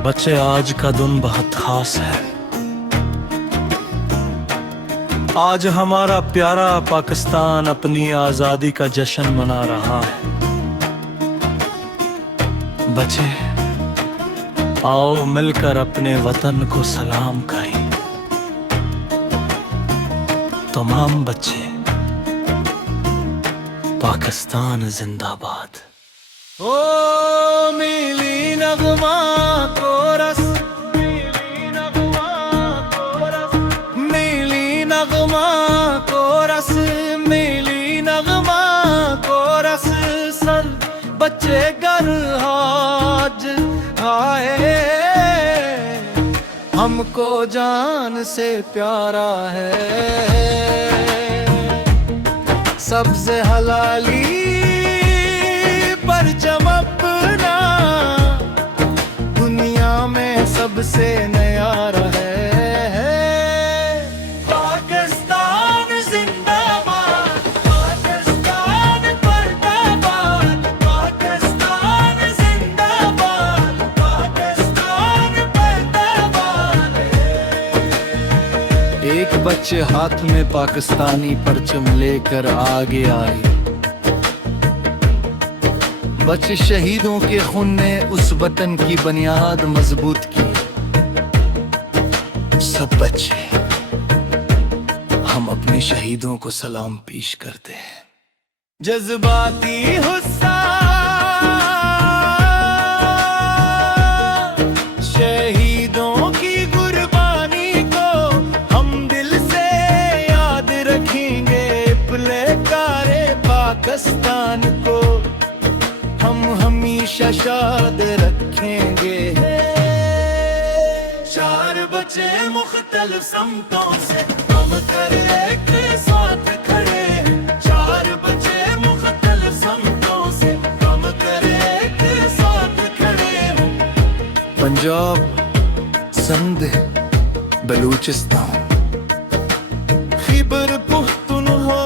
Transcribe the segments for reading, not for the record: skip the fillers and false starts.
बच्चे, आज का दिन बहुत खास है। आज हमारा प्यारा पाकिस्तान अपनी आजादी का जश्न मना रहा है। बच्चे, आओ मिलकर अपने वतन को सलाम करें। तमाम बच्चे, पाकिस्तान जिंदाबाद। ओ मिली नगमा कोरस, मिली नगमा कोरस, मिली नगमा कोरस, मिली नगमा कोरस। सर बच्चे घर आज आए, हमको जान से प्यारा है। सबसे हलाली परचम अपना दुनिया में सबसे न्यारा है। पाकिस्तान जिंदाबाद, पाकिस्तान पर्दाबाद, पाकिस्तान जिंदाबाद, पाकिस्तान पर्दाबाद। एक बच्चे हाथ में पाकिस्तानी परचम लेकर आगे आए। बच्चे शहीदों के खून ने उस वतन की बुनियाद मजबूत की। सब बच्चे हम अपने शहीदों को सलाम पेश करते हैं। जज्बाती हुस्सा शहीदों की कुर्बानी को हम दिल से याद रखेंगे। प्लेकारे पाकिस्तान को हम हमेशा शाद रखेंगे। चार बच्चे मुख्तलिफ समतों से हम कर एक साथ खड़े। चार बच्चे मुख्तलिफ समतों से हम कर एक साथ खड़े। पंजाब, सिंध, बलूचिस्तान, खैबर पख्तूनख्वा,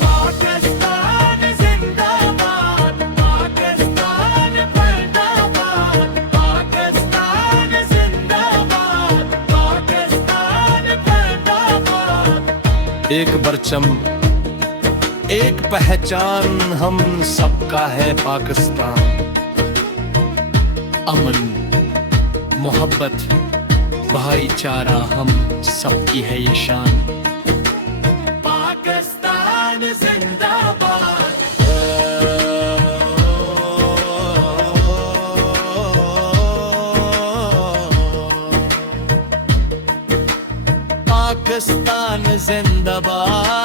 पाकिस्तान जिंदाबाद, पाकिस्तान पर्दाबाद, पाकिस्तान जिंदाबाद, पाकिस्तान पर्दाबाद। एक परचम, एक पहचान, हम सबका है पाकिस्तान। अमन, मोहब्बत, भाईचारा, हम सबकी है ये शान। पाकिस्तान जिंदाबाद। पाकिस्तान जिंदाबाद।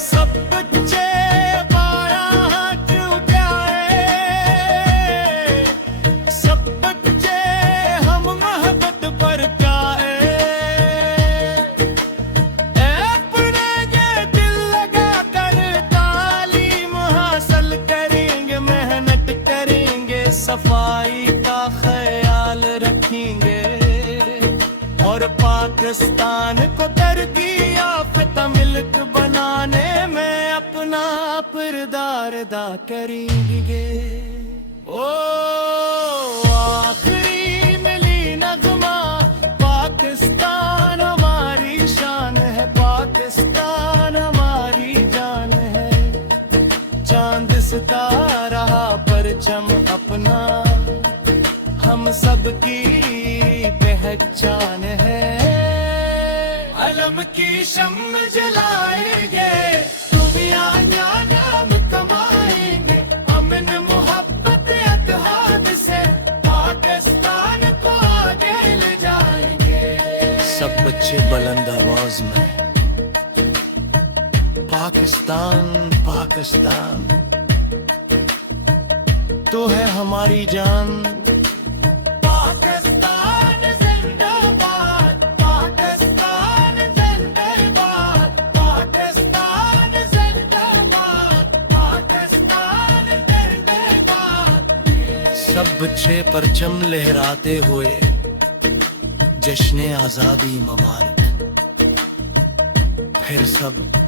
सब बच्चे बाया हाथ उठाए, सब बच्चे हम मोहब्बत पर काए। अपने ये दिल लगा कर तालीम हासिल करेंगे, मेहनत करेंगे, सफाई का ख्याल रखेंगे और पाकिस्तान को तरक्की याफ्ता मुल्क बनाने में अपना किरदार अदा करेंगे। ओ आखिरी मिली नगमा, पाकिस्तान हमारी शान है, पाकिस्तान हमारी जान है। चांद सितारा परचम अपना हम सबकी पहचान है। अलम की शम्म जलाएंगे, दुनिया नाम कमाएंगे। अमन मोहब्बत इत्तेहाद से पाकिस्तान को आगे ले जाएंगे। सब बच्चे बुलंद आवाज में पाकिस्तान, पाकिस्तान तो है हमारी जान। पाकिस्तान जिंदाबाद, पाकिस्तान जिंदाबाद, पाकिस्तान जिंदाबाद, पाकिस्तान जिंदाबाद। सब बच्चे परचम लहराते हुए जश्न आजादी मुबारक। फिर सब